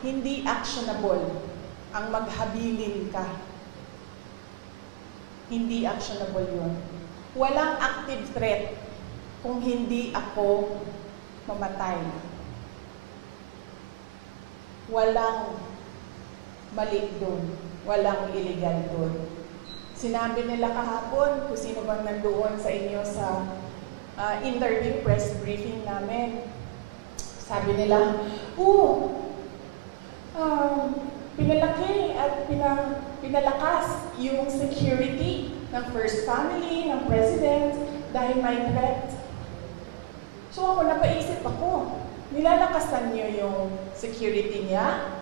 hindi actionable ang maghabilin ka. Hindi actionable yun. Walang active threat kung hindi ako mamatay. Walang mali doon. Walang illegal doon. Sinabi nila kahapon, kung sino bang nandoon sa inyo sa interview, press briefing namin. Sabi nila, pinalaki at pinalakas yung security ng First Family, ng President, dahil may threat. So ako, napaisip ako, nilalakasan niyo yung security niya